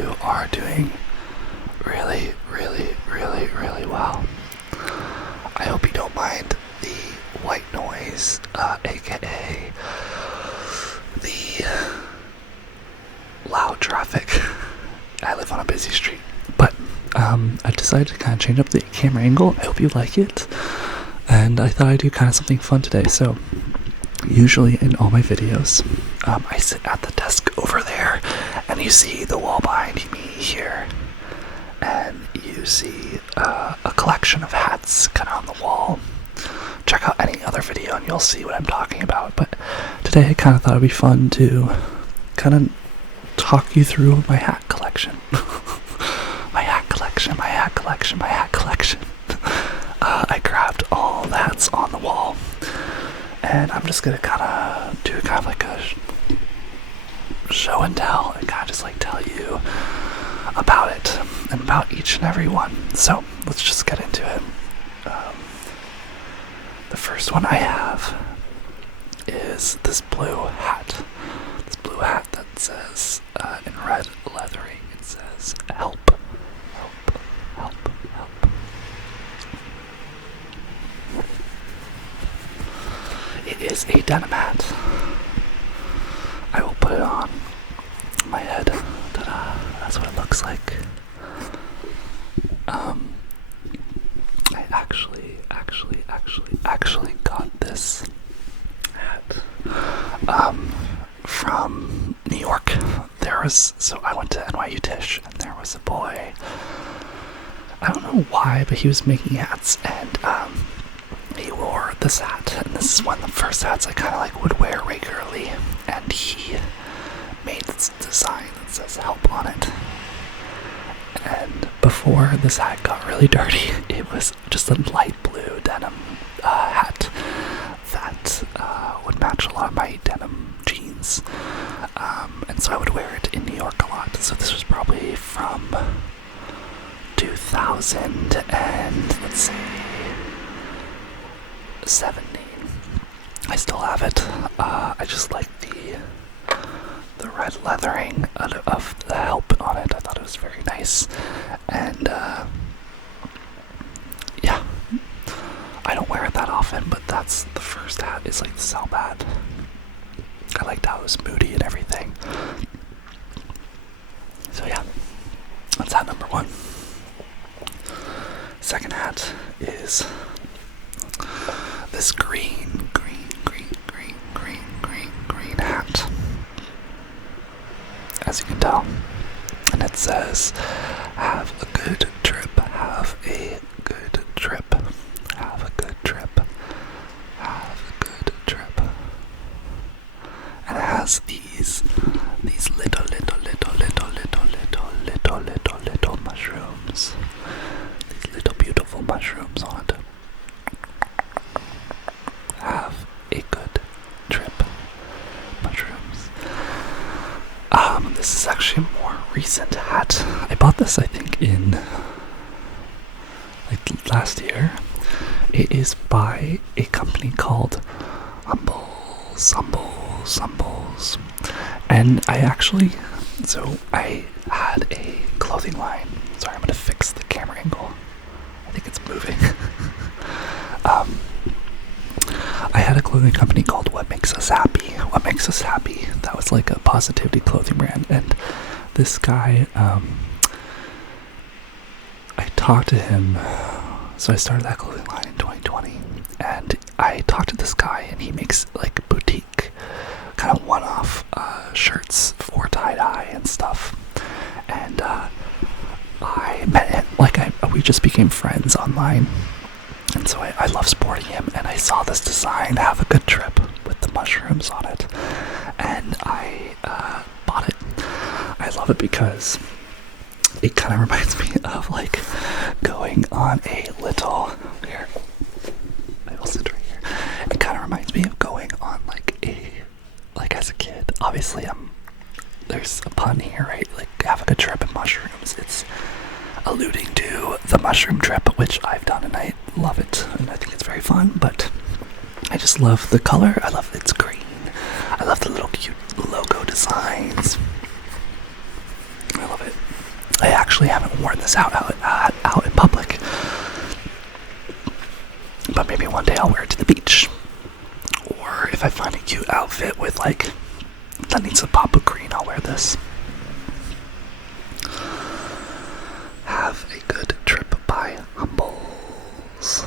you are doing really, really, really, really well. I hope you don't mind the white noise, aka the loud traffic. I live on a busy street, but I decided to kind of change up the camera angle. I hope you like it, and I thought I'd do kind of something fun today. So usually in all my videos, I sit at the desk over there, and you see the wall behind me here, and you see a collection of hats kind of on the wall. Check out any other video and you'll see what I'm talking about, but today I kind of thought it'd be fun to kind of talk you through my hat collection. My hat collection. I grabbed all the hats on the wall, and I'm just gonna kind of do kind of like a show and tell, and kind of just like tell you about it and about each and every one. So let's just get into it. The first one I have is this blue hat. This blue hat that says, in red lettering, it says, help, help, help, help. It is a denim hat. I will put it on my head. Ta-da! That's what it looks like. I actually got this hat from New York. So I went to NYU Tisch, and there was a boy. I don't know why, but he was making hats, and he wore this hat, and this is one of the first hats I kind of like would wear regularly, and he made this design that says help on it. And before this hat got really dirty, it was just a light blue denim hat that would match a lot of my denim jeans, and so I would wear it in New York a lot. So this was probably from 2000 and let's see, 17. I still have it. I just like the red leathering of the help on it. I thought it was very nice, and yeah, I don't wear it that often, but that's the first hat. Is like the Salbat. I liked how it was moody and everything. So yeah, that's hat number one. Second hat is this green hat, as you can tell, and it says, have a good trip, have a good trip, have a good trip, have a good trip. And it has these little mushrooms, these little beautiful mushrooms on it. Have a good trip, mushrooms. This is actually a more recent hat. I bought this, I think, in like last year. It is by a company called Humbles. And I had a clothing line. Sorry, I'm gonna fix the camera angle. I think it's moving. I had a clothing company called What Makes Us Happy. What Makes Us Happy. That was like a positivity clothing brand. And this guy, I talked to him. So I started that clothing line in 2020. And I talked to this guy, and he makes like boutique, kind of one-off shirts for tie-dye and stuff. And I met him, we just became friends online. And so I love supporting him, and I saw this design, have a good trip, with the mushrooms on it, and I bought it. I love it because it kind of reminds me of like going on a little, here, I will sit right here. It kind of reminds me of going on like as a kid. Obviously there's a pun here, right? Like have a good trip and mushrooms. It's alluding to the mushroom trip, which I've done, and I love it, and I think it's very fun. But I just love the color. I love it's green. I love the little cute logo designs. I love it. actually haven't worn this out in public. But maybe one day I'll wear it to the beach. Or if I find a cute outfit with like that needs a pop of green, I'll wear this. Have a good trip by Humbles.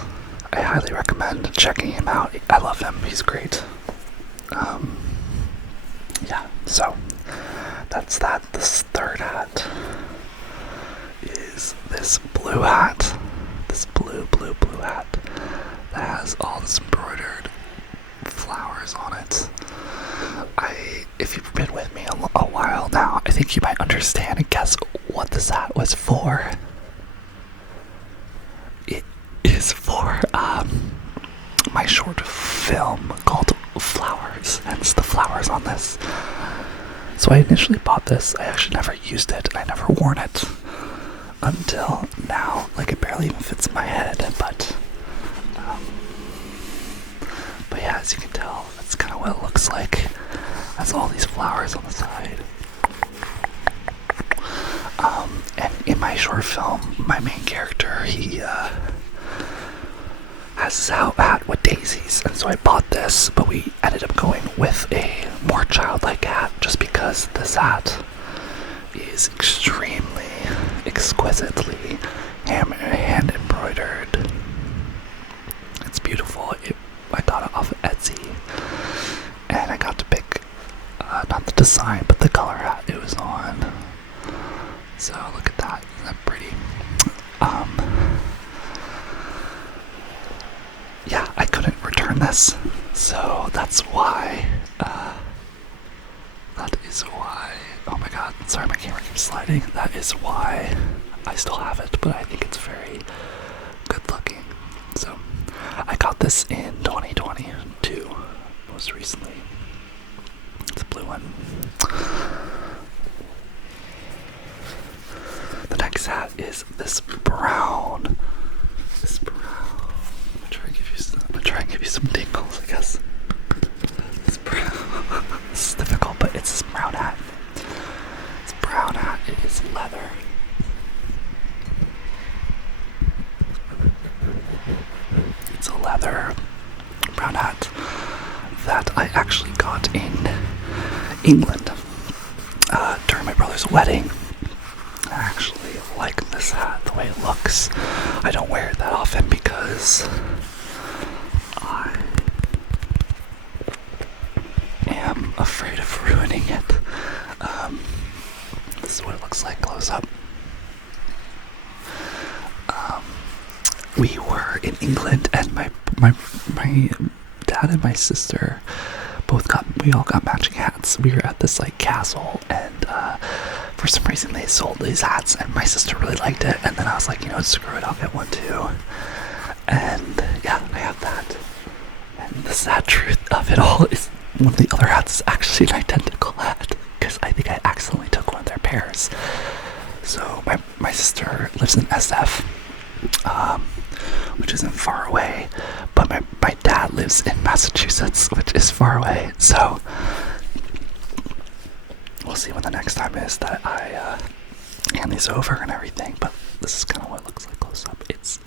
I highly recommend checking him out. I love him. He's great. Yeah, so that's that. This third hat is this blue hat. This blue hat that has all this embroidered flowers on it. If you've been with me a while now, I think you might understand and guess what this hat was for. It is for my short film called Flowers, hence the flowers on this. So I initially bought this. I actually never used it. I never worn it until now. Like, it barely even fits in my head, but yeah, as you can tell, that's kind of what it looks like. It has all these flowers on the side. And in my short film, my main character, he has his hat with daisies, and so I bought this, but we ended up going with a more childlike hat just because this hat is extremely exquisitely hand embroidered. It's beautiful. I got it off of Etsy, and I got to pick not the design but the color hat it was on. So look at that. Isn't that pretty? Yeah, I couldn't return this, so that's why. That is why. Oh my god, sorry, my camera keeps sliding. That is why I still have it, but I think it's very good looking. So I got this in 2022, most recently. It's a blue one. The next hat is this brown. I'm gonna try and give you some tingles, I guess. This brown. This is difficult, but it's this brown hat. This brown hat, it is leather. It's a leather brown hat that I actually got in England during my brother's wedding. I actually like this hat, the way it looks. I don't wear it that often because I am afraid of ruining it. This is what it looks like close up. We were in England, and my dad and my sister we all got matching hats. We were at this like castle, and for some reason they sold these hats, and my sister really liked it, and then I was like, screw it, I'll get one too. And yeah, I have that. And the sad truth of it all is one of the other hats is actually an identical hat, because I think I accidentally took one of their pairs. So my sister lives in SF, which isn't far away, but my dad lives in Massachusetts, which is far away. So we'll see when the next time is that I hand these over and everything. But this is kind of what it looks like close up. It's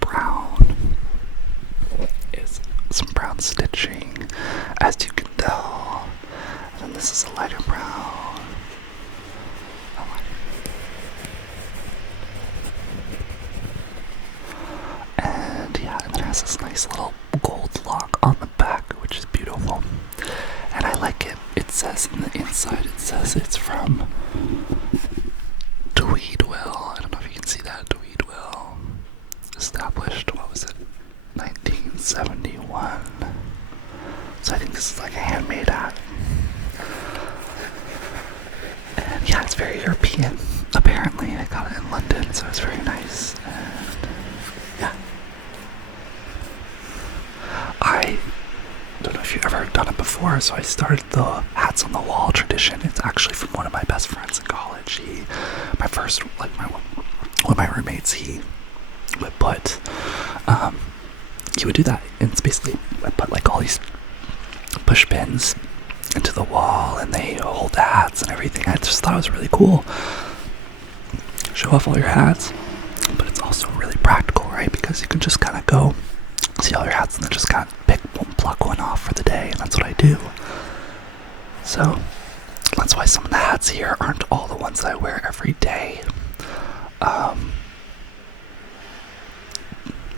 brown. It's some brown stitching, as you can tell. And then this is a lighter brown. And yeah, and it has this nice little gold lock on the back, which is beautiful. And I like it. It says in the inside, it says it's from Tweedwell. I don't know if you can see that. Tweedwell. Established, what was it? 1971. So I think this is like a handmade hat. And yeah, it's very European. Apparently, I got it in London, so it's very nice. And yeah. I don't know if you've ever done it before, so I started the hats on the wall tradition. It's actually from one of my best friends in college. One of my roommates, he would do that, and it's basically, I put like all these push pins into the wall, and they hold the hats and everything. I just thought it was really cool. show off all your hats, but it's also really practical, right? Because you can just kind of go see all your hats and then just kind of pluck one off for the day, and that's what I do. So that's why some of the hats here aren't all the ones that I wear every day.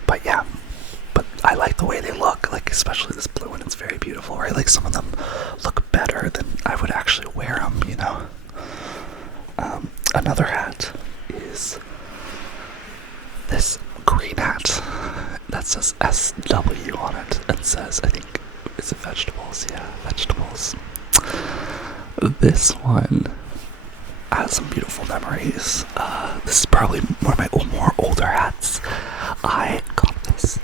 But yeah, but I like the way they look, like especially this blue one. It's very beautiful, right? Like some of them look better than I would actually wear them, you know. Another hat is this green hat that says SW on it and says, I think, is it vegetables? Yeah, vegetables. This one has some beautiful memories. This is probably one of my more older hats. I got this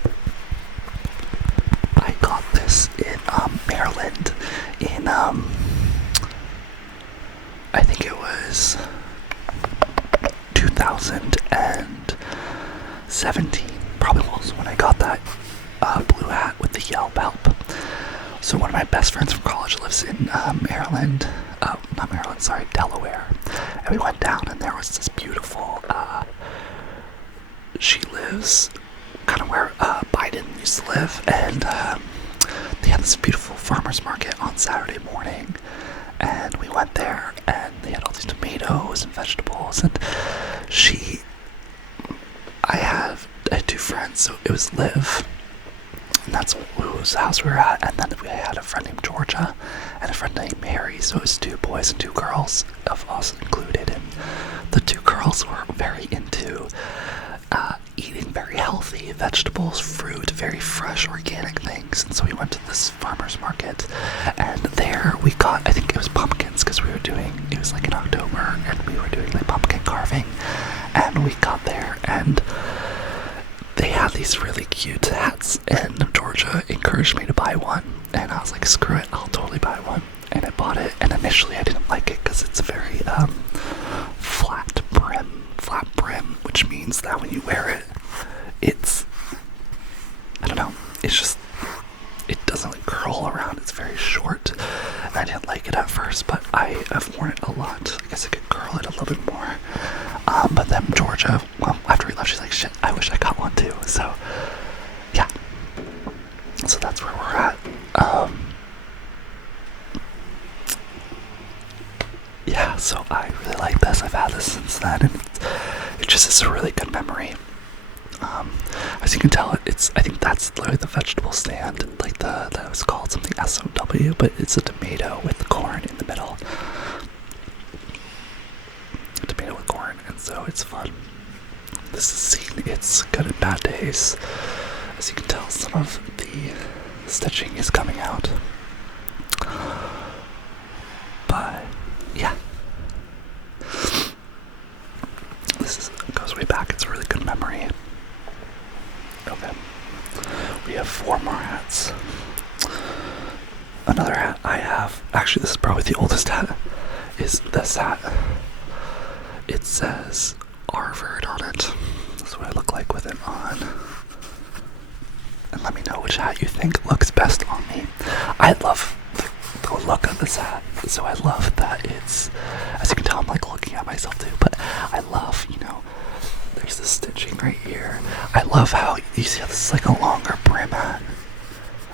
in Maryland in I think it was 2017. Probably was when I got that blue hat with the Yelp help. So one of my best friends from college lives in Maryland. Not Maryland, sorry, Delaware. And we went down and there was this beautiful, she lives kind of where Biden used to live, and they had this beautiful farmer's market on Saturday morning, and we went there and they had all these tomatoes and vegetables, and I had two friends, so it was Liv, and that's whose house we were at, and then we had a friend named Georgia and a friend named Mary, so it was 2 boys and 2 girls of us included, and the 2 girls were very into eating very healthy vegetables, fruit, very fresh organic things, and so we went to this farmer's market, and there we got, I think it was pumpkins, because it was like in October, and we were doing like pumpkin carving, and we got there, and they had these really cute hats, and Georgia encouraged me to buy one, and I was like, screw it, I'll totally buy one, and I bought it, and initially I didn't like it because it's a very flat brim, which means that when you wear it, it's, I don't know, it's just, it doesn't like curl around, it's very short, and I didn't like it at first, but I have worn it a lot. I guess I could curl it a little bit more, but then Georgia, well, after we left, she's like, shit, I wish I got one too, so, yeah, so that's where we're at. Yeah, so I really like this. I've had this since then, and it just is a really good memory. As you can tell, I think that's literally the vegetable stand, like that was called something SOW, but it's a tomato with corn in the middle. A tomato with corn, and so it's fun. This is seen its good and bad days. As you can tell, some of the stitching is coming out. But yeah, goes way back. It's a really good memory. Okay, we have 4 more hats. Another hat I have, actually this is probably the oldest hat, is this hat. It says Harvard on it. That's what I look like with it on. And let me know which hat you think looks best on me. I love the look of this hat, so I love that it's, as you can tell, I'm like looking at myself too, but I love, there's this stitching right here. I love how, you see how this is like a longer brim hat.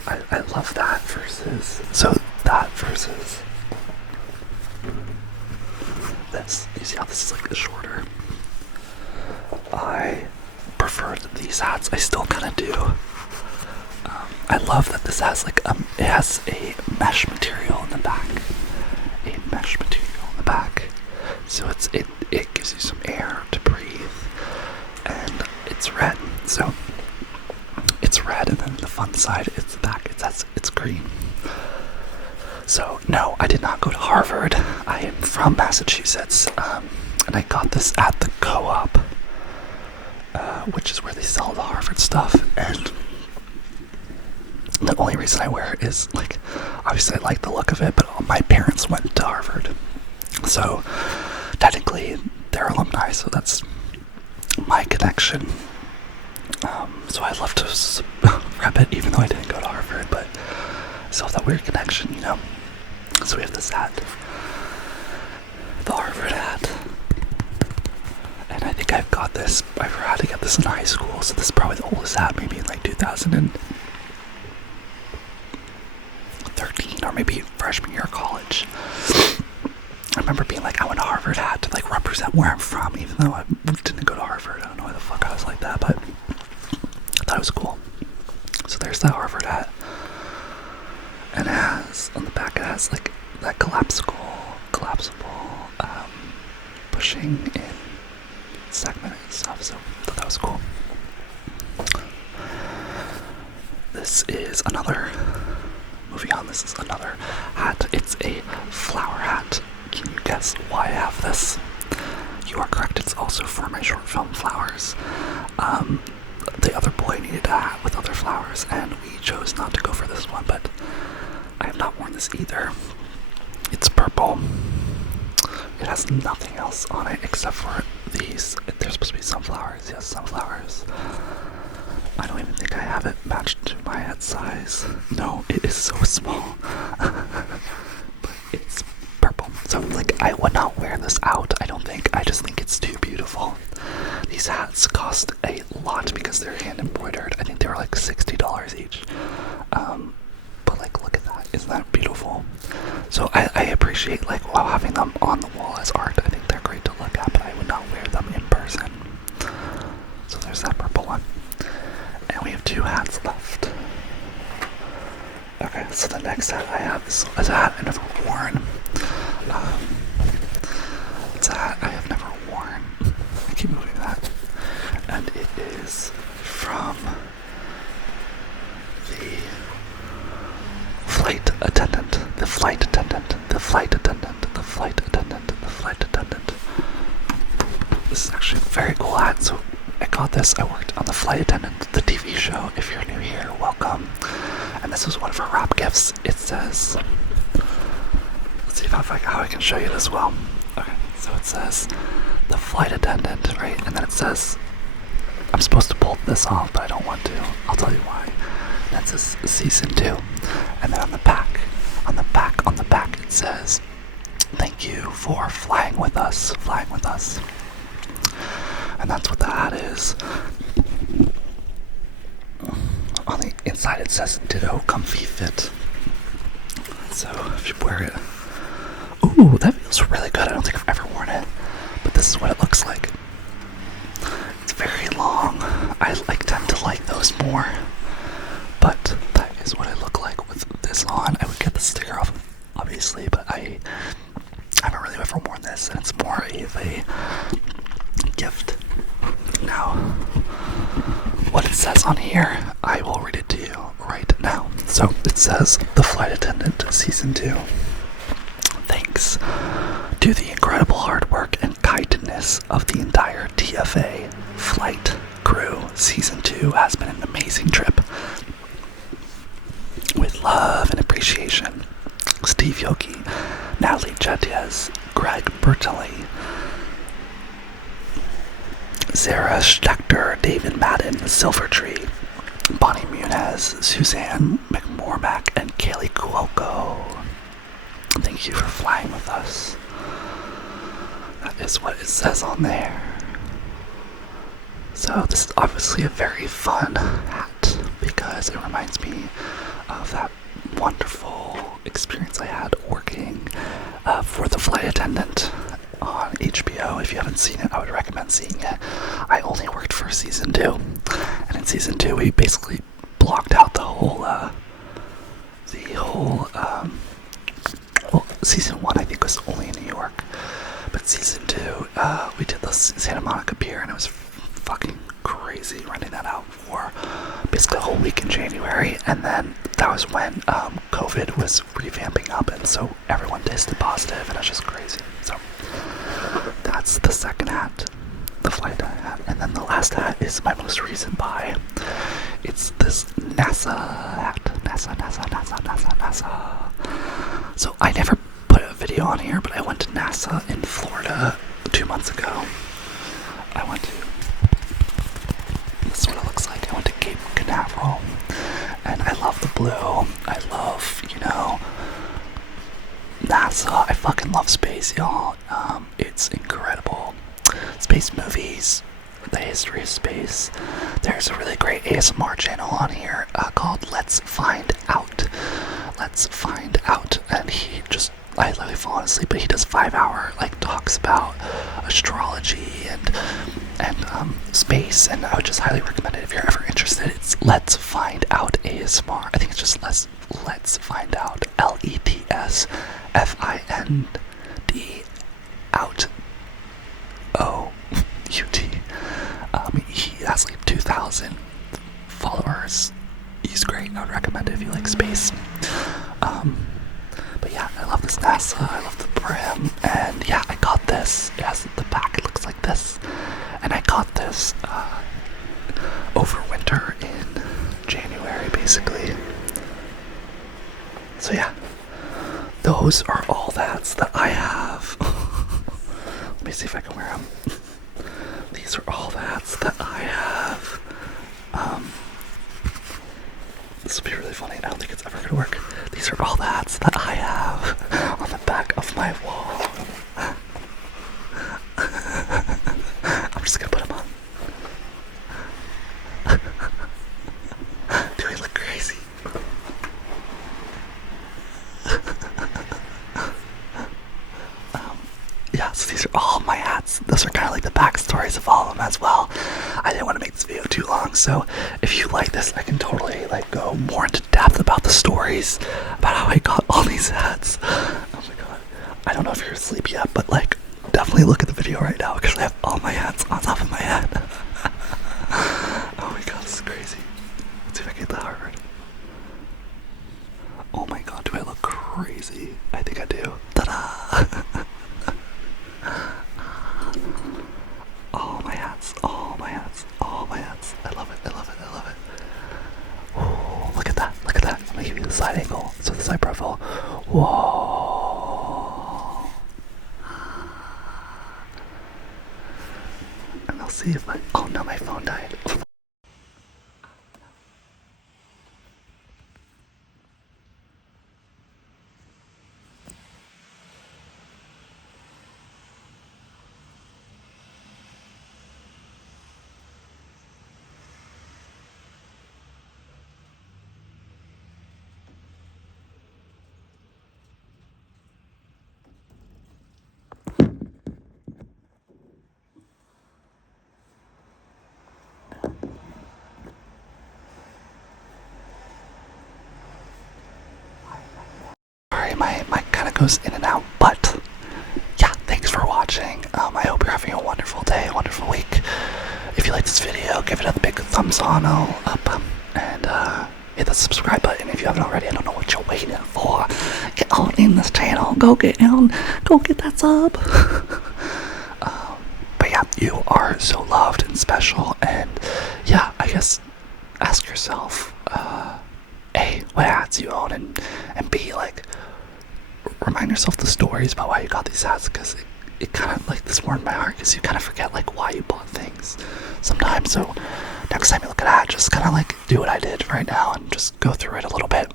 I love that versus this. You see how this is like the shorter. I prefer these hats. I still kind of do. I love that this has like it has a mesh material in the back. So it gives you some air to breathe, and it's red. So it's red, and then the fun side, it's the back. It's green. So no, I did not go to Harvard. I am from Massachusetts, and I got this at the Co-op, which is where they sell the Harvard stuff. And the only reason I wear it is, like, obviously I like the look of it, but my parents went to Harvard, so technically they're alumni, so that's my connection. So I love to rep it, even though I didn't go to Harvard, but I still have that weird connection, So we have this hat, the Harvard hat, And I think I've got this, I had to get this in high school, so this is probably the oldest hat, maybe in like 2013 or maybe freshman year of college. I remember being like, I want a Harvard hat to like represent where I'm from, even though I didn't go to Harvard. I don't know why the fuck I was like that, but I thought it was cool. So there's that Harvard hat. And it has, on the back it has like that collapsible, pushing in segment and stuff, so I thought that was cool. This is another, moving on, this is another hat. It's a flower hat. Can you guess why I have this? You are correct, it's also for my short film Flowers. The other boy needed a hat with other flowers, and we chose not to go for this one, but I have not worn this either. It's purple. It has nothing else on it except for these. There's supposed to be sunflowers. Yes, sunflowers. I don't even think I have it matched to my head size. No, it is so small. But it's purple. So, like, I would not wear this out, I don't think. I just think it's too beautiful. These hats cost a lot because they're hand embroidered. I think they were like $60 each. But like, look at that. Isn't that beautiful? So I appreciate like having them on the wall as art. I think they're great to look at, but I would not wear them in person. So there's that purple one. And we have 2 hats left. Okay, so the next hat I have is a hat I've never worn. It's a hat I have never worn. I keep moving that. And it is from the flight attendant. This is actually a very cool hat. So I got this. I worked on The Flight Attendant, the TV show. If you're new here, welcome. And this was one of our wrap gifts. It says, let's see how I can show you this well. Okay, so it says The Flight Attendant, right? And then it says, I'm supposed to pull this off, but I don't want to. I'll tell you why. That says season 2. And then on the back, it says, thank you for flying with us. And that's what the hat is. On the inside it says ditto comfy fit. So if you wear it, ooh, that feels really good. I don't think I've ever worn it, but this is what it looks like. It's very long. I tend to like those more, but that is what I look like with this on. I would get the sticker off, obviously, but I haven't really ever worn this, and it's more of a gift. Now, what it says on here, I will read it to you right now. So it says, The Flight Attendant Season 2. Thanks to the incredible hard work and kindness of the entire TFA flight crew, Season 2 has been an amazing trip. With love and appreciation, Steve Yoki, Natalie Chettias, Greg Bertoli, Sarah Schechter, David Madden, Silvertree, Bonnie Muniz, Suzanne McMormack, and Kaylee Cuoco. Thank you for flying with us. That is what it says on there. So this is obviously a very fun hat because it reminds me of that wonderful experience I had working for The Flight Attendant on HBO. If you haven't seen it, I would recommend seeing it. I only worked for season 2, and in season 2 we basically blocked out the whole well, season 1 I think was only in New York, but season 2 we did the Santa Monica Pier, and it was fucking crazy running that out for basically a whole week in January. And then that was when COVID was revamping up, and so everyone tested positive, and it was just crazy. So that's the second hat, the flight hat. And then the last hat is my most recent buy. It's this NASA hat. NASA. So I never put a video on here, but I went to NASA in Florida 2 months ago. This is what it looks like. I went to Cape Canaveral, and I love the blue. I love, NASA. I fucking love space, y'all. It's incredible. Space space movies, the history of space. There's a really great ASMR channel on here called Let's Find Out. Let's Find Out, and I literally fall asleep, but he does 5-hour talks about astrology and space, and I would just highly recommend it if you're ever interested. It's Let's Find Out ASMR. I think it's just Let's Find Out, LETSFIND out OUT. He has 2,000 followers. He's great. I would recommend it if you like space. But yeah, I love this NASA. I love the brim, and yeah, I got this. It has the back. It looks like this, and I got this over winter in January, basically. So yeah, those are all that I have. Let me see if I can wear them. These are all that I have. This will be really funny. I don't think it's ever gonna work. These are all that I have on the back of my wall. I'm just gonna put them on. Do I look crazy? Yeah, so these are all my hats. Those are kind of the backstories of all of them as well. I didn't want to make this video too long, so if you like this, I can totally go more into depth about the stories, about how I got all these hats. Oh my god. I don't know if you're asleep yet, but definitely look at the video right now because I have all my hats on top of my head. Oh my god, this is crazy. Let's see if I can get that hard. Oh my god, do I look crazy? I think I do. Ta-da! All my hats, all my hats, all my hats. I love it, I love it, I love it. Ooh, look at that, look at that. I'm gonna give you the side angle, so the side profile. Whoa. And I'll see if oh no, my phone died. Sorry, my mic kind of goes in and out, but yeah, thanks for watching. I hope you're having a wonderful day, a wonderful week. If you like this video, give it a big thumbs on up, and hit the subscribe button if you haven't already. I don't know what you're waiting for. Get on in this channel. Go get that sub. But yeah, you are so loved and special, and yeah, I guess ask yourself, A, what hats you own, and B, remind yourself the stories about why you got these hats, because it kind of this warmed my heart, because you kind of forget why you bought things sometimes. So next time you look at a hat, just kind of do what I did right now and just go through it a little bit,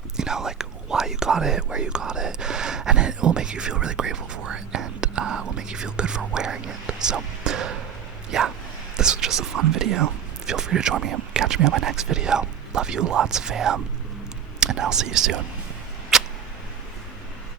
why you got it, where you got it, and it will make you feel really grateful for it, and will make you feel good for wearing it. So yeah, this was just a fun video. Feel free to join me and catch me on my next video. Love you lots, fam, and I'll see you soon.